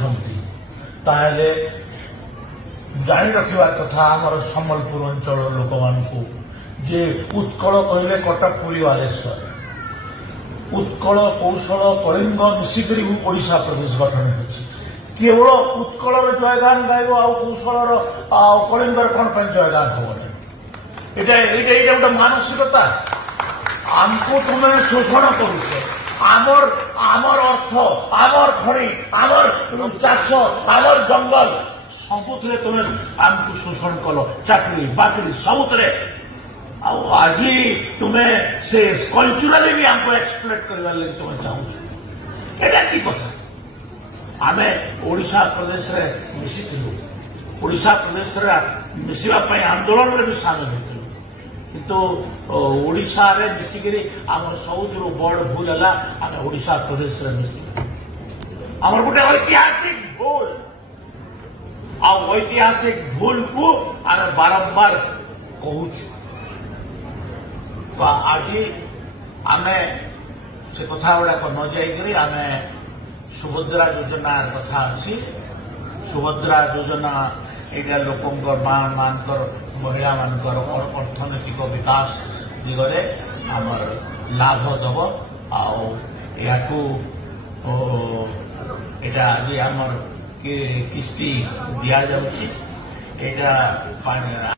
କରୁଛନ୍ତି ତାହେଲେ ଜାଣି ରଖିବା କଥା ଆମର ସମ୍ବଲପୁର ଅଞ୍ଚଳ ଲୋକମାନଙ୍କୁ ଯେ ଉତ୍କଳ କହିଲେ କଟକ ପୁରୀ ବାଲେଶ୍ୱର ଉତ୍କଳ କୌଶଳ କଳିଙ୍ଗ ମିଶିକରି ଓଡ଼ିଶା ପ୍ରଦେଶ ଗଠନ ହୋଇଛି କେବଳ ଉତ୍କଳର ଜୟଗାନ ଗାଇବ ଆଉ କୌଶଳର ଆଉ କଳିଙ୍ଗର କଣ ପାଇଁ ଜୟଗାନ ହବନି ଏଇଟା ଗୋଟେ ମାନସିକତା ଆମକୁ ତୁମେ ଶୋଷଣ କରୁଛ ଆମର ଅର୍ଥ ଆମର ଖଣି ଆମର ଚାଷ ଆମର ଜଙ୍ଗଲ ସବୁଥିରେ ତୁମେ ଆମକୁ ଶୋଷଣ କଲ ଚାକିରି ବାକିରି ସବୁଥିରେ ଆଉ ଆଜି ତୁମେ ସେ କଲଚୁରାଲି ବି ଆମକୁ ଏକ୍ସପ୍ଲୋଏଟ୍ କରିବାର ଲାଗି ତୁମେ ଚାହୁଁଛ ଏଇଟା କି କଥା ଆମେ ଓଡ଼ିଶା ପ୍ରଦେଶରେ ମିଶିଥିଲୁ ଓଡ଼ିଶା ପ୍ରଦେଶରେ ମିଶିବା ପାଇଁ ଆନ୍ଦୋଳନରେ ବି ସାମିଲ ହୋଇଥିଲୁ କିନ୍ତୁ ଓଡ଼ିଶାରେ ମିଶିକିରି ଆମର ସବୁଥିରୁ ବଡ଼ ଭୁଲ ହେଲା ଆମେ ଓଡ଼ିଶା ପ୍ରଦେଶରେ ମିଶିଲୁ ଆମର ଗୋଟେ ଐତିହାସିକ ଭୁଲ ଆଉ ଐତିହାସିକ ଭୁଲକୁ ଆମେ ବାରମ୍ବାର କହୁଛୁ ଆଜି ଆମେ ସେ କଥା ଗୁଡ଼ାକ ନ ଯାଇକରି ଆମେ ସୁଭଦ୍ରା ଯୋଜନା କଥା ଅଛି ସୁଭଦ୍ରା ଯୋଜନା ଏଇଟା ଲୋକଙ୍କର ମାନଙ୍କର ମହିଳାମାନଙ୍କର ଅର୍ଥନୈତିକ ବିକାଶ ଦିଗରେ ଆମର ଲାଭ ଦେବ ଆଉ ଏହାକୁ ଏଇଟା ଆଜି ଆମର କିସ୍ତି ଦିଆଯାଉଛି ଏଇଟା